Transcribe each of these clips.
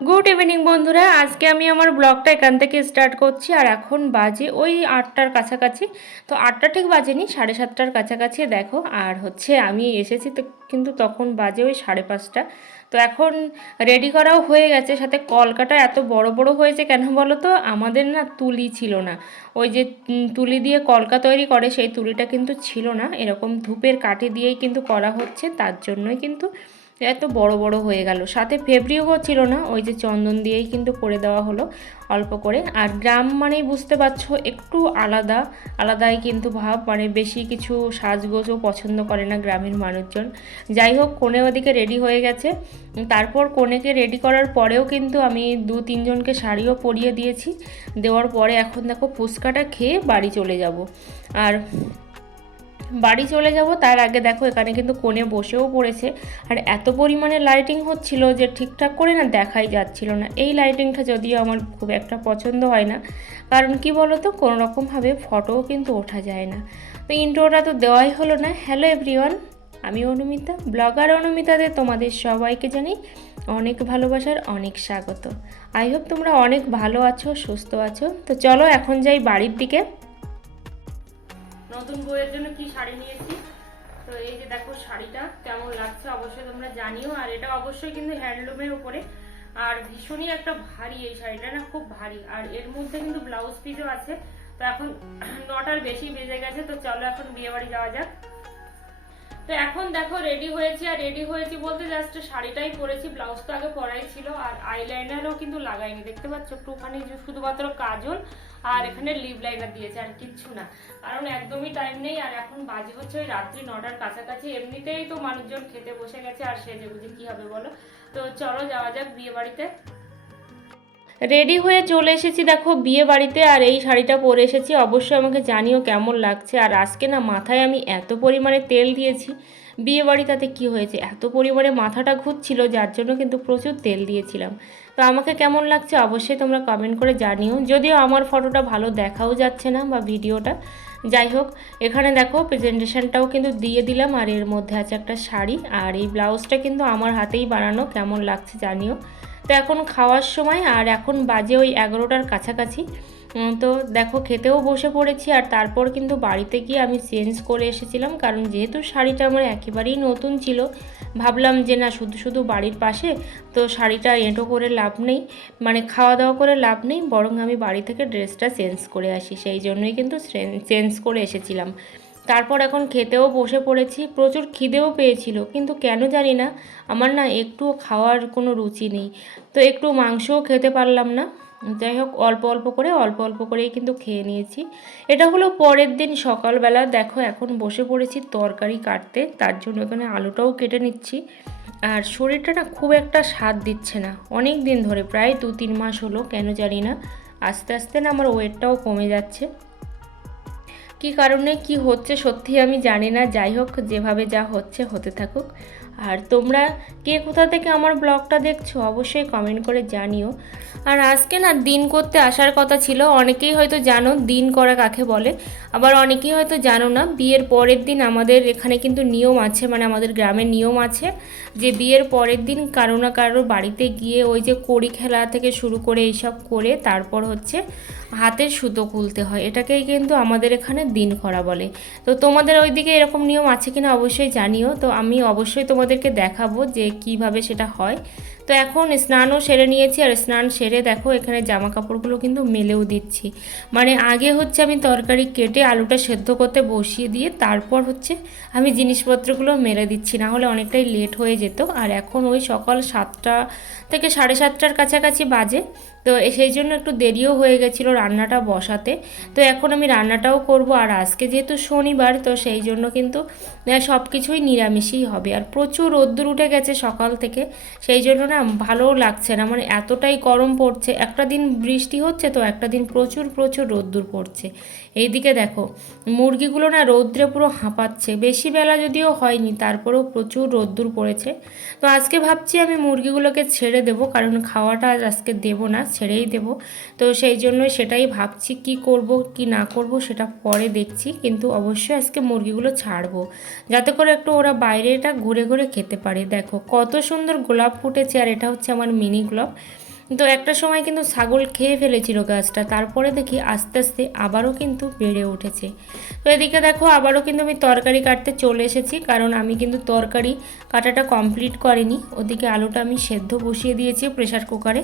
Good evening বন্ধুরা। আজকে আমি আমার ব্লগটা এখান থেকে স্টার্ট করছি। আর এখন বাজে ওই আটটার কাছাকাছি। তো আটটা ঠিক বাজেনি, সাড়ে সাতটার কাছাকাছি, দেখো। আর হচ্ছে আমি এসেছি তো কিন্তু তখন বাজে ওই সাড়ে পাঁচটা। তো এখন রেডি করাও হয়ে গেছে। সাথে কলকাটা এত বড় বড় হয়েছে কেন বলো তো? আমাদের না তুলি ছিল না। ওই যে তুলি দিয়ে কলকা তৈরি করে, সেই তুলিটা কিন্তু ছিল না। এরকম ধূপের কাঠি দিয়েই কিন্তু করা হচ্ছে। তার জন্যই কিন্তু এত বড় বড় হয়ে গেল। সাথে ফেব্রিকও ছিল না, ওই যে চন্দন দিয়েই কিন্তু করে দেওয়া হলো অল্প করে। আর গ্রাম মানেই বুঝতে পারছ, একটু আলাদা, আলাদাই কিন্তু ভাব মানে বেশি কিছু সাজগোজও পছন্দ করে না গ্রামের মানুষজন। যাই হোক, কোণে ওদিকে রেডি হয়ে গেছে। তারপর কোণেকে রেডি করার পরেও কিন্তু আমি দু তিনজনকে শাড়িও পরিয়ে দিয়েছি। দেওয়ার পরে এখন দেখো ফুচকাটা খেয়ে বাড়ি চলে যাব। আর বাড়ি চলে যাব, তার আগে দেখো এখানে কিন্তু কোণে বসেও পড়েছে। আর এত পরিমাণে লাইটিং হচ্ছিল যে ঠিকঠাক করে না দেখাই যাচ্ছিল না। এই লাইটিংটা যদিও আমার খুব একটা পছন্দ হয় না, কারণ কি বলো তো কোনো রকমভাবে ফটোও কিন্তু ওঠা যায় না। তো ইন্ট্রোটা তো দেওয়াই হলো না। হ্যালো এভরিওয়ান আমি অনুমিতা ব্লগার অনুমিতাতে তোমাদের সবাইকে জানি অনেক ভালোবাসার অনেক স্বাগত। আই হোপ তোমরা অনেক ভালো আছো, সুস্থ আছো। তো চলো এখন যাই বাড়ির দিকে। নতুন বইয়ের জন্য কি শাড়ি নিয়েছি? তো এই যে দেখো শাড়িটা, কেমন লাগছে অবশ্যই তোমরা জানিও, আর এটা অবশ্যই কিন্তু হ্যান্ডলুমের উপরে। আর ভীষণই একটা ভারী এই শাড়িটা না, খুব ভারী। আর এর মধ্যে কিন্তু ব্লাউজ পিসও আছে। তো এখন নটার বেশি বেজে গেছে, তো চলো এখন বিয়ে বাড়ি যাওয়া যাক। তো এখন দেখো রেডি হয়েছি, আর রেডি হয়েছি বলতে জাস্ট শাড়িটাই পরেছি, ব্লাউজ তো আগে পরাই ছিল, আর আইলাইনারও কিন্তু লাগাইনি। দেখতে পাচ্ছ একটুখানি শুধুমাত্র কাজল আর এখানে লিভ লাইনার দিয়েছে, আর কিচ্ছু না। কারণ একদমই টাইম নেই, আর এখন বাজে হচ্ছে ওই রাত্রি নটার কাছাকাছি। এমনিতেই তো মানুষজন খেতে বসে গেছে, আর সেজে বুঝে কি হবে বলো? তো চলো যাওয়া যাক বিয়ে বাড়িতে। রেডি হয়ে চলে এসেছি দেখো বিয়ে বাড়িতে, আর এই শাড়িটা পরে এসেছি। অবশ্যই আমাকে জানিও কেমন লাগছে। আর আজকে না মাথায় আমি এত পরিমাণে তেল দিয়েছি। বিয়ে বাড়ি তাতে কী হয়েছে? এত পরিমাণে মাথাটা ঘুরছিল, যার জন্য কিন্তু প্রচুর তেল দিয়েছিলাম। তো আমাকে কেমন লাগছে অবশ্যই তোমরা কমেন্ট করে জানিও। যদিও আমার ফটোটা ভালো দেখাও যাচ্ছে না বা ভিডিওটা। যাই হোক, এখানে দেখো প্রেজেন্টেশনটাও কিন্তু দিয়ে দিলাম আর এর মধ্যে আছে একটা শাড়ি আর এই ব্লাউজটা কিন্তু আমার হাতেই বানানো, কেমন লাগছে জানিও। তো এখন খাওয়ার সময় আর এখন বাজে ওই এগারোটার কাছাকাছি। তো দেখো, খেতেও বসে পড়েছি আর তারপর কিন্তু বাড়িতে গিয়ে আমি চেঞ্জ করে এসেছিলাম, কারণ যেহেতু শাড়িটা আমার একেবারেই নতুন ছিল, ভাবলাম যে না, শুধু শুধু বাড়ির পাশে, তো শাড়িটা এঁটো করে লাভ নেই মানে খাওয়া দাওয়া করে লাভ নেই, বরং আমি বাড়ি থেকে ড্রেসটা চেঞ্জ করে আসি, সেই জন্যই কিন্তু চেঞ্জ করে এসেছিলাম। তারপর এখন খেতেও বসে পড়েছি, প্রচুর খিদেও পেয়েছিল, কিন্তু কেন জানি না, আমার না একটুও খাওয়ার কোনো রুচি নেই, তো একটু মাংসও খেতে পারলাম না। যাই হোক, অল্প অল্প করে, অল্প অল্প করেই কিন্তু খেয়ে নিয়েছি। এটা হলো পরের দিন সকালবেলা। দেখো, এখন বসে পড়েছি তরকারি কাটতে, তার জন্য এখানে আলুটাও কেটে নিচ্ছি। আর শরীরটা না খুব একটা স্বাদ দিচ্ছে না। অনেক দিন ধরে, প্রায় দু তিন মাস হলো, কেন জানি না। আস্তে আস্তে না আমার ওয়েটটাও কমে যাচ্ছে। কি কারণে কি হচ্ছে সত্যি আমি জানি না। যাই হোক, যেভাবে যা হচ্ছে, হতে থাকুক। আর তোমরা কে কোথা থেকে আমার ব্লগটা দেখছ অবশ্যই কমেন্ট করে জানিও। আর আজকে না দিন করতে আসার কথা ছিল, অনেকেই হয়তো জানো দিন করা কাকে বলে, আবার অনেকেই হয়তো জানো না, বিয়ের পরের দিন আমাদের এখানে কিন্তু নিয়ম আছে মানে আমাদের গ্রামের নিয়ম আছে। যে বিয়ের পরের দিন কারও না কারও বাড়িতে গিয়ে ওই যে কড়ি খেলা থেকে শুরু করে এইসব করে তারপর হচ্ছে হাতের সুতো খুলতে হয়। এটাকেই কিন্তু আমাদের এখানে দিন খরা বলে। তো তোমাদের ওইদিকে এরকম নিয়ম আছে কিনা অবশ্যই জানিও। তো আমি অবশ্যই তোমাদেরকে দেখাবো যে কীভাবে সেটা হয়। তো এখন স্নানও সেরে নিয়েছি আর স্নান সেরে দেখো এখানে জামা কাপড়গুলো কিন্তু মেলেও দিচ্ছি। মানে আগে হচ্ছে আমি তরকারি কেটে আলুটা সেদ্ধ করতে বসিয়ে দিয়ে তারপর হচ্ছে আমি জিনিসপত্রগুলো মেলে দিচ্ছি, না হলে অনেকটাই লেট হয়ে যেত। আর এখন ওই সকাল সাতটা থেকে সাড়ে সাতটার কাছাকাছি বাজে, তো সেই জন্য একটু দেরিও হয়ে গেছিল রান্নাটা বসাতে। তো এখন আমি রান্নাটাও করব আর আজকে যেহেতু শনিবার, তো সেই জন্য কিন্তু সব কিছুই নিরামিষই হবে। আর প্রচুর রোদ্দুর উঠে গেছে সকাল থেকে, সেই জন্য না ভালো লাগছে না। মানে এতটাই গরম পড়ছে, একটা দিন বৃষ্টি হচ্ছে তো, একটা দিন প্রচুর প্রচুর রোদ্দুর পড়ছে। এইদিকে দেখো, মুরগিগুলো না রৌদ্রে পুরো হাঁপাচ্ছে। বেশি বেলা যদিও হয়নি, তারপরেও প্রচুর রোদ্দুর পড়েছে। তো আজকে ভাবছি আমি মুরগিগুলোকে ছেড়ে দেবো, কারণ খাওয়াটা আজ আজকে দেবো না, ছেড়েই দেবো। তো সেই জন্যই সেটাই ভাবছি, কি করব, কি না করব সেটা পরে দেখছি, কিন্তু অবশ্যই আজকে মুরগিগুলো ছাড়বো। যাতে করে একটু ওরা বাইরেটা ঘুরে ঘুরে খেতে পারে। দেখো, কত সুন্দর গোলাপ ফুটেছে, আর এটা হচ্ছে আমার মিনি গোলাপ। তো একটা সময় কিন্তু ছাগল খেয়ে ফেলেছিল গাছটা, তারপরে দেখি আস্তে আস্তে আবারও কিন্তু বেড়ে উঠেছে। তো এদিকে দেখো আবারও কিন্তু আমি তরকারি কাটতে চলে এসেছি, কারণ আমি কিন্তু তরকারি কাটাটা কমপ্লিট করিনি। ওদিকে আলুটা আমি সেদ্ধ বসিয়ে দিয়েছি প্রেশার কুকারে।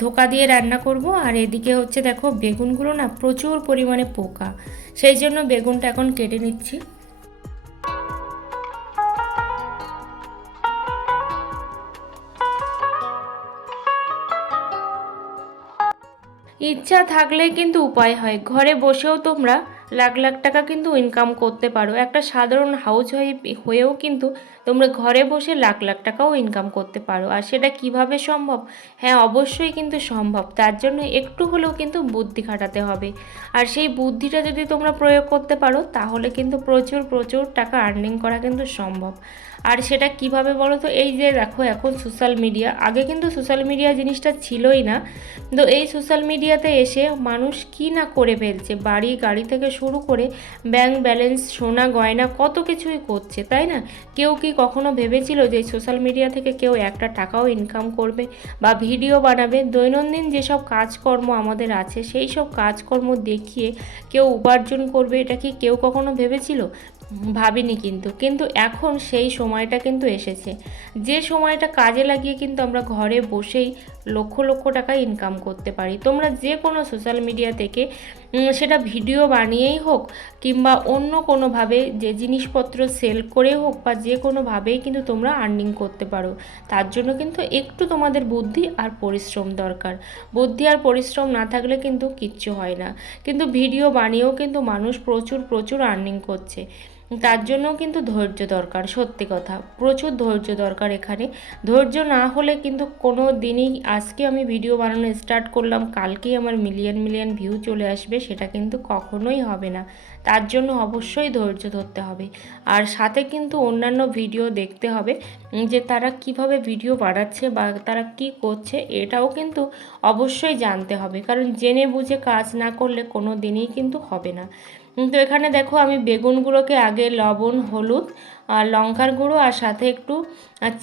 ধোকা দিয়ে রান্না করব, আর এদিকে হচ্ছে দেখো বেগুনগুলো না প্রচুর পরিমাণে পোকা, সেই জন্য বেগুনটা এখন কেটে নিচ্ছি। ইচ্ছা থাকলে কিন্তু উপায় হয়। ঘরে বসেও তোমরা লাখ লাখ টাকা কিন্তু ইনকাম করতে পারো। একটা সাধারণ হাউস হয়েও কিন্তু তোমরা ঘরে বসে লাখ লাখ টাকাও ইনকাম করতে পারো। আর সেটা কীভাবে সম্ভব? হ্যাঁ অবশ্যই কিন্তু সম্ভব। তার জন্য একটু হলেও কিন্তু বুদ্ধি খাটাতে হবে। আর সেই বুদ্ধিটা যদি তোমরা প্রয়োগ করতে পারো, তাহলে কিন্তু প্রচুর প্রচুর টাকা আর্নিং করা কিন্তু সম্ভব। আর সেটা কীভাবে বলো তো? এই যে দেখো এখন সোশ্যাল মিডিয়া আগে কিন্তু সোশ্যাল মিডিয়া জিনিসটা ছিলই না। তো এই সোশ্যাল মিডিয়াতে এসে মানুষ কি না করে ফেলছে? বাড়ি, গাড়ি থেকে শুরু করে ব্যাংক ব্যালেন্স সোনা গয়না কত কিছুই করছে, তাই না? কেউ কি কখনো ভেবেছিল যে সোশ্যাল মিডিয়া থেকে কেউ একটা টাকাও ইনকাম করবে বা ভিডিও বানাবে? দৈনন্দিন যেসব কাজকর্ম আমাদের আছে, সেই সব কাজকর্ম দেখিয়ে কেউ উপার্জন করবে, এটা কি কেউ কখনো ভেবেছিল? ভাবিনি কিন্তু। কিন্তু এখন সেই সময়টা কিন্তু এসেছে। যে সময়টা কাজে লাগিয়ে কিন্তু আমরা ঘরে বসেই লক্ষ লক্ষ টাকা ইনকাম করতে পারি। তোমরা যে কোনো সোশ্যাল মিডিয়া থেকে সেটা ভিডিও বানিয়েই হোক কিংবা অন্য কোনোভাবে যে জিনিসপত্র সেল করে হোক বা যে কোনোভাবেই কিন্তু তোমরা আর্নিং করতে পারো। তার জন্য কিন্তু একটু তোমাদের বুদ্ধি আর পরিশ্রম দরকার। বুদ্ধি আর পরিশ্রম না থাকলে কিন্তু কিচ্ছু হয় না। কিন্তু ভিডিও বানিয়েও কিন্তু মানুষ প্রচুর প্রচুর আর্নিং করছে। তার জন্য কিন্তু ধৈর্য দরকার, সত্যি কথা। প্রচুর ধৈর্য দরকার এখানে। ধৈর্য না হলে কিন্তু কোনো দিনই আজকে আমি ভিডিও বানানো স্টার্ট করলাম, কালকেই আমার মিলিয়ন মিলিয়ন ভিউ চলে আসবে, সেটা কিন্তু কখনোই হবে না। তার জন্য অবশ্যই ধৈর্য ধরতে হবে। আর সাথে কিন্তু অন্যান্য ভিডিও দেখতে হবে, যে তারা কীভাবে ভিডিও বানাচ্ছে বা তারা কি করছে, এটাও কিন্তু অবশ্যই জানতে হবে। কারণ জেনে বুঝে কাজ না করলে কোনো দিনই কিন্তু হবে না। তো এখানে দেখো আমি বেগুনগুলোকে আগে লবণ, হলুদ আর লঙ্কার গুঁড়ো আর সাথে একটু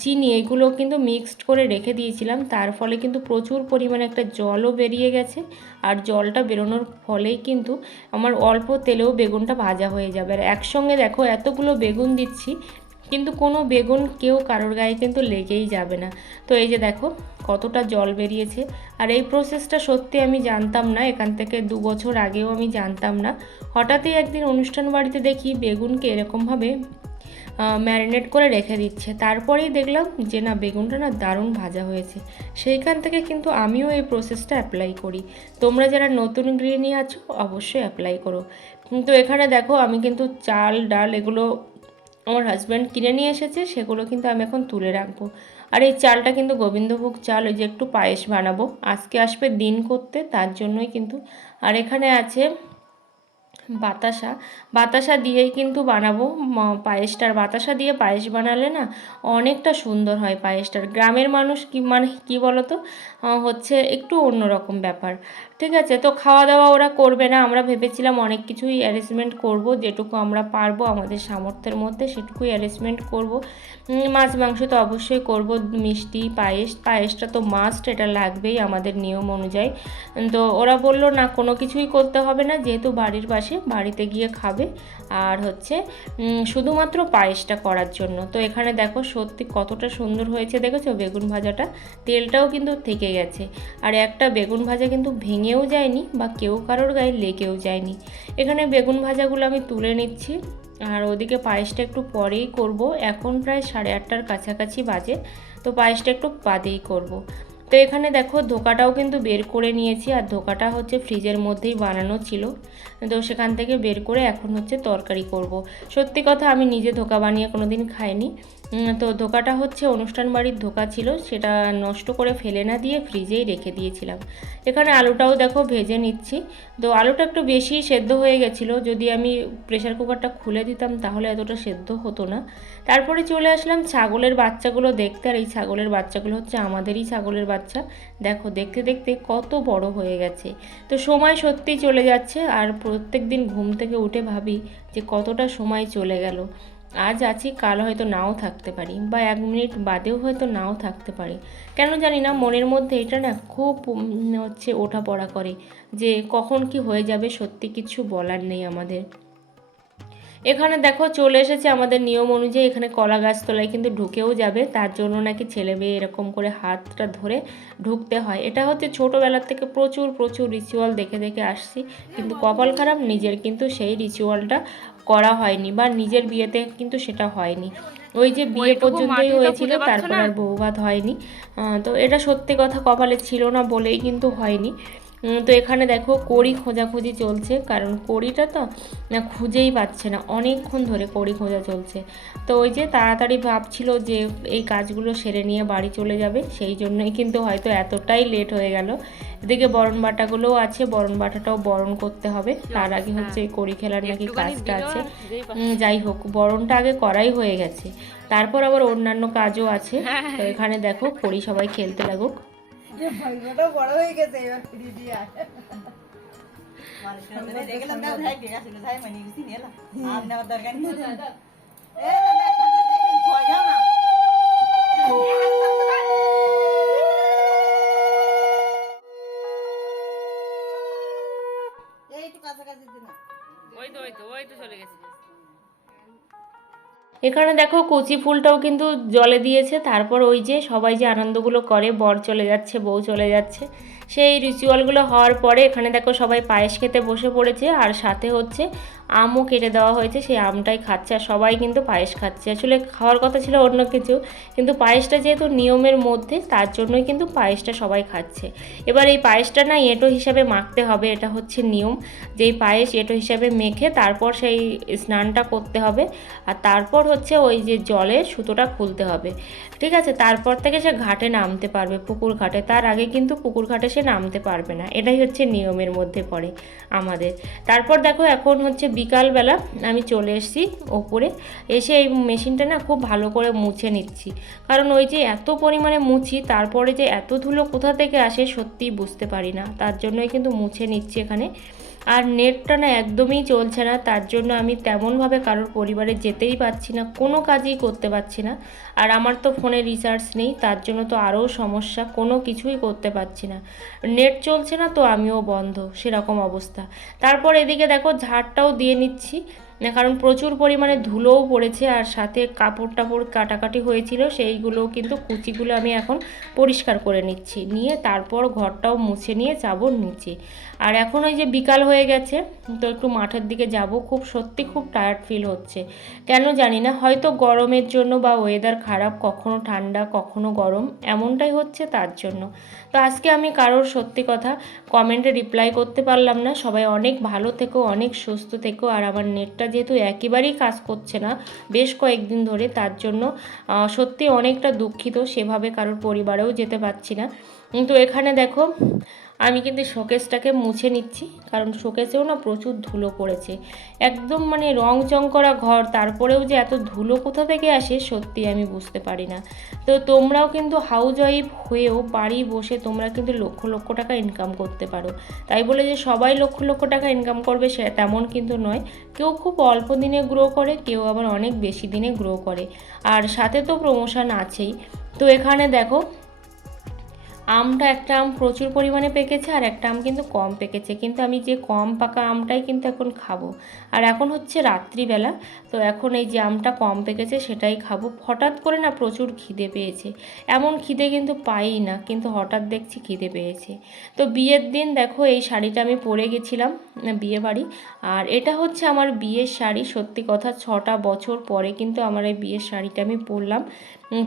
চিনি, এগুলো কিন্তু মিক্সড করে রেখে দিয়েছিলাম। তার ফলে কিন্তু প্রচুর পরিমাণে একটা জলও বেরিয়ে গেছে আর জলটা বেরোনোর ফলেই কিন্তু আমার অল্প তেলেও বেগুনটা ভাজা হয়ে যাবে। আর একসঙ্গে দেখো এতগুলো বেগুন দিচ্ছি কিন্তু কোনো বেগুন কেউ কারোর গায়ে কিন্তু লেগেই যাবে না। তো এই যে দেখো, কতটা জল বেরিয়েছে। আর এই প্রসেসটা সত্যি আমি জানতাম না, এখান থেকে দু বছর আগেও আমি জানতাম না। হঠাৎই একদিন অনুষ্ঠান বাড়িতে দেখি বেগুনকে এরকমভাবে ম্যারিনেট করে রেখে দিচ্ছে। তারপরেই দেখলাম যে না, বেগুনটা না দারুণ ভাজা হয়েছে। সেইখান থেকে কিন্তু আমিও এই প্রসেসটা অ্যাপ্লাই করি। তোমরা যারা নতুন গৃহিণী আছো, অবশ্যই অ্যাপ্লাই করো। কিন্তু এখানে দেখো, আমি কিন্তু চাল, ডাল এগুলো আমার হাজব্যান্ড কিনে নিয়ে এসেছে, সেগুলো কিন্তু আমি এখন তুলে রাখব। আর এই চালটা কিন্তু গোবিন্দভোগ চাল, ওই যে একটু পায়েস বানাবো। আজকে আসবে দিন করতে, তার জন্যই কিন্তু। আর এখানে আছে বাতাসা। বাতাসা দিয়েই কিন্তু বানাবো। পায়েসটার বাতাসা দিয়ে পায়েস বানালে না, অনেকটা সুন্দর হয় পায়েসটার। গ্রামের মানুষ কি মানে কী বলতো? হচ্ছে একটু অন্যরকম ব্যাপার। ঠিক আছে, তো খাওয়া দাওয়া ওরা করবে না। আমরা ভেবেছিলাম অনেক কিছুই অ্যারেঞ্জমেন্ট করব, যেটুকু আমরা পারব আমাদের সামর্থ্যের মধ্যে সেটুকুই অ্যারেঞ্জমেন্ট করব। মাছ, মাংস তো অবশ্যই করব, মিষ্টি, পায়েস, পায়েসটা তো মাস্ট এটা লাগবেই আমাদের নিয়ম অনুযায়ী। তো ওরা বলল, না, কোনো কিছুই করতে হবে না, যেহেতু বাড়ির পাশে, বাড়িতে গিয়ে খাবে। আর হচ্ছে শুধুমাত্র পায়েসটা করার জন্য। তো এখানে দেখো, সত্যি কতটা সুন্দর হয়েছে, দেখেছ? বেগুন ভাজাটা, তেলটাও কিন্তু থেকে গেছে। আর একটা বেগুন ভাজা কিন্তু ভেঙেও যায়নি বা কেউ কারোর গায়ে লেগেও যায়নি। এখানে বেগুন ভাজাগুলো আমি তুলে নিচ্ছি। আর ওদিকে পায়েসটা একটু পরেই করব। এখন প্রায় সাড়ে আটটার কাছাকাছি বাজে, তো পায়েসটা একটু বাদেই করব। তো এখানে দেখো ধোকাটাও কিন্তু বের করে নিয়েছি, আর ধোকাটা হচ্ছে ফ্রিজের মধ্যেই বানানো ছিল। তো সেখান থেকে বের করে এখন হচ্ছে তরকারি করব। সত্যি কথা আমি নিজে ধোকা বানিয়ে কোনো দিন খাইনি। তো ধোকাটা হচ্ছে, অনুষ্ঠান বাড়ির ধোকা ছিল, সেটা নষ্ট করে ফেলে না দিয়ে ফ্রিজেই রেখে দিয়েছিলাম। এখানে আলুটাও দেখো ভেজে নিচ্ছি। তো আলুটা একটু বেশি সেদ্ধ হয়ে গেছিল, যদি আমি প্রেশার কুকারটা খুলে দিতাম তাহলে এতটা সেদ্ধ হতো না। তারপরে চলে আসলাম ছাগলের বাচ্চাগুলো দেখতে, আর এই ছাগলের বাচ্চাগুলো হচ্ছে আমাদেরই ছাগলের বাচ্চা। দেখো, দেখতে দেখতে কত বড় হয়ে গেছে। তো সময় সত্যিই চলে যাচ্ছে, আর প্রত্যেক দিন ঘুম থেকে উঠে ভাবি যে কতটা সময় চলে গেল। আজ আছি, কাল হয়তো নাও থাকতে পারি বা এক মিনিট বাদেও হয়তো নাও থাকতে পারি। কেন জানি না, মনের মধ্যে এটা না খুব হচ্ছে ওঠা পড়া করে যে কখন কি হয়ে যাবে সত্যি কিছু বলার নেই আমাদের। এখানে দেখো চলে এসেছে আমাদের নিয়ম অনুযায়ী এখানে কলা গাছ তলায় কিন্তু ঢুকেও যাবে তার জন্য নাকি ছেলে মেয়ে এরকম করে হাতটা ধরে ঢুকতে হয়। এটা হচ্ছে ছোটোবেলার থেকে প্রচুর প্রচুর রিচুয়াল দেখে দেখে আসছি কিন্তু কপাল খারাপ নিজের কিন্তু সেই রিচুয়ালটা করা হয়নি বা নিজের বিয়েতে কিন্তু সেটা হয়নি। ওই যে বিয়ে পর্যন্তই হয়েছিল তারপর আর ভাত হয়নি। তো এটা সত্যি কথা কপালে ছিল না বলেই কিন্তু হয়নি। তো এখানে দেখো কড়ি খোঁজাখুঁজি চলছে কারণ কড়িটা তো না খুঁজেই পাচ্ছে না অনেকক্ষণ ধরে কড়ি খোঁজা চলছে। তো ওই যে তাড়াতাড়ি ভাবছিল যে এই কাজগুলো সেরে নিয়ে বাড়ি চলে যাবে সেই জন্যই কিন্তু হয়তো এতটাই লেট হয়ে গেল। এদিকে বরণ বাটাগুলোও আছে বরণ বাটাটাও বরণ করতে হবে তার আগে হচ্ছে এই কড়ি খেলার নাকি কাজটা আছে। যাই হোক বরণটা আগে করাই হয়ে গেছে। তারপর আবার অন্যান্য কাজও আছে। হ্যাঁ। তো এখানে দেখো কড়ি সবাই খেলতে লাগুক। ভাইবোনটাও বড় হয়ে গেছে এবার ফিরে দিয়ে মানে নেওয়ার দরকার। ওই তো ওই তো ওই তো চলে গেছে। এখানে দেখো কচি ফুলটাও কিন্তু জলে দিয়েছে, তারপর ওই যে সবাই যে আনন্দগুলো করে, বর চলে যাচ্ছে, বউ চলে যাচ্ছে, সেই রিচুয়ালগুলো হওয়ার পরে এখানে দেখো সবাই পায়েস খেতে বসে পড়েছে, আর সাথে হচ্ছে আমও কেটে দেওয়া হয়েছে, সেই আমটাই খাচ্ছে আর সবাই কিন্তু পায়েস খাচ্ছে। আসলে খাওয়ার কথা ছিল অন্য কিছু, কিন্তু পায়েসটা যেহেতু নিয়মের মধ্যে, তার জন্যই কিন্তু পায়েসটা সবাই খাচ্ছে। এবার এই পায়েসটা না এঁটো হিসাবে মাখতে হবে, এটা হচ্ছে নিয়ম। যে এই পায়েস এঁটো হিসাবে মেখে তারপর সেই স্নানটা করতে হবে, আর তারপর হচ্ছে ওই যে জলে সুতোটা খুলতে হবে। ঠিক আছে, তারপর থেকে সে ঘাটে নামতে পারবে, পুকুর ঘাটে। তার আগে কিন্তু পুকুর ঘাটে সে নামতে পারবে না, এটাই হচ্ছে নিয়মের মধ্যে পড়ে আমাদের। তারপর দেখো এখন হচ্ছে বিকালবেলা আমি চলে এসেছি ওপরে। এসে এই মেশিনটা না খুব ভালো করে মুছে নিচ্ছি। কারণ ওই যে এত পরিমাণে মুছি, তারপরে যে এত ধুলো কোথা থেকে আসে সত্যিই বুঝতে পারি না। তার জন্যই কিন্তু মুছে নিচ্ছি এখানে। আর নেটটা না একদমই চলছে না, তার জন্য আমি তেমনভাবে কারোর পরিবারে যেতেই পারছি না, কোনো কাজই করতে পারছি না। আর আমার তো ফোনে রিচার্জ নেই, তার জন্য তো আরও সমস্যা, কোনো কিছুই করতে পারছি না। নেট চলছে না তো আমিও বন্ধ, সেরকম অবস্থা। তারপর এদিকে দেখো, ঝাড়টাও দিয়ে নিচ্ছি। কারণ প্রচুর পরিমাণে ধুলোও পড়েছে আর সাথে কাপড় টাপড় কাটাকাটি হয়েছিল সেইগুলো কিন্তু কুচিগুলো আমি এখন পরিষ্কার করে নিচ্ছি। নিয়ে তারপর ঘরটাও মুছে নিয়ে যাব নিচে। আর এখন ওই যে বিকাল হয়ে গেছে, তো একটু মাঠের দিকে যাব, খুব সত্যি খুব টায়ার্ড ফিল হচ্ছে। কেন জানি না, হয়তো গরমের জন্য বা ওয়েদার খারাপ, কখনো ঠান্ডা, কখনো গরম, এমনটাই হচ্ছে তার জন্য। তো আজকে আমি কারোর সত্যি কথা কমেন্টে রিপ্লাই করতে পারলাম না। সবাই অনেক ভালো থেকো, অনেক সুস্থ থেকো। আর আমার নেটটা যেহেতু একেবারেই কাজ করছে না, বেশ কয়েকদিন ধরে তার জন্য সত্যি অনেকটা দুঃখিত সেভাবে কারোর পরিবারেও যেতে পারছি না। কিন্তু এখানে দেখো, আমি কিন্তু শোকেসটাকে মুছে নিচ্ছি, কারণ শোকেসেও না প্রচুর ধুলো পড়েছে। একদম মানে রং চং করা ঘর, তারপরেও যে এত ধুলো কোথা থেকে আসে সত্যি আমি বুঝতে পারি না। তো তোমরাও কিন্তু হাউস ওয়াইফ হয়েও বাড়ি বসে তোমরা কিন্তু লক্ষ লক্ষ টাকা ইনকাম করতে পারো। তাই বলে যে সবাই লক্ষ লক্ষ টাকা ইনকাম করবে সে তেমন কিন্তু নয়। কেউ খুব অল্প দিনে গ্রো করে, কেউ আবার অনেক বেশি দিনে গ্রো করে। আর সাথে তো প্রমোশন আছেই। তো এখানে দেখো আমটা, একটা আম প্রচুর পরিমাণে পেকেছে আর একটা আম কিন্তু কম পেকেছে। কিন্তু আমি যে কম পাকা আমটাই কিন্তু এখন খাব। আর এখন হচ্ছে রাত্রিবেলা, তো এখন এই যে আমটা কম পেকেছে সেটাই খাব। হঠাৎ করে না প্রচুর খিদে পেয়েছে। এমন খিদে কিন্তু পাই না, কিন্তু হঠাৎ দেখছি খিদে পেয়েছে। তো বিয়ের দিন দেখো, এই শাড়িটা আমি পরে গেছিলাম বিয়ে বাড়ি। আর এটা হচ্ছে আমার বিয়ের শাড়ি, সত্যি কথা ছটা বছর পরে কিন্তু আমার এই বিয়ের শাড়িটা আমি পরলাম।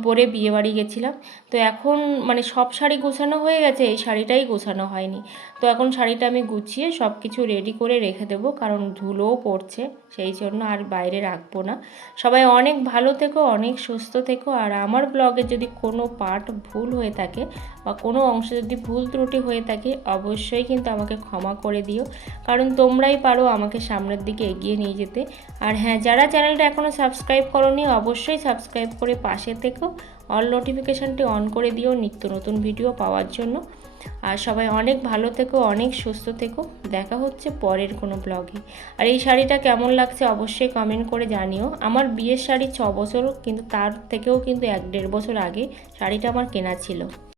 পরে বিয়ে বাড়ি গেছিলাম। তো এখন মানে সব শাড়ি গোছানো হয়ে গেছে, এই শাড়িটাই গোছানো হয়নি। তো এখন শাড়িটা আমি গুছিয়ে সব কিছু রেডি করে রেখে দেবো, কারণ ধুলোও পড়ছে, সেই জন্য আর বাইরে রাখব না। সবাই অনেক ভালো থেকো, অনেক সুস্থ থেকো, আর আমার ব্লগে যদি কোনো পার্ট ভুল হয়ে থাকে বা কোনো অংশ যদি ভুল ত্রুটি হয়ে থাকে, অবশ্যই কিন্তু আমাকে ক্ষমা করে দিও, কারণ তোমরাই পারো আমাকে সামনের দিকে এগিয়ে নিয়ে যেতে। আর হ্যাঁ যারা চ্যানেলটা এখনও সাবস্ক্রাইব করনি, অবশ্যই সাবস্ক্রাইব করে পাশে থেকো অল নোটিফিকেশানটি অন করে দিও নিত্য নতুন ভিডিও পাওয়ার জন্য। আর সবাই অনেক ভালো থেকো, অনেক সুস্থ থেকো। দেখা হচ্ছে পরের কোনো ব্লগে আর এই শাড়িটা কেমন লাগছে অবশ্যই কমেন্ট করে জানিও। আমার বিয়ের শাড়ি ছ বছর, কিন্তু তার থেকেও কিন্তু এক দেড় বছর আগে শাড়িটা আমার কেনা ছিল।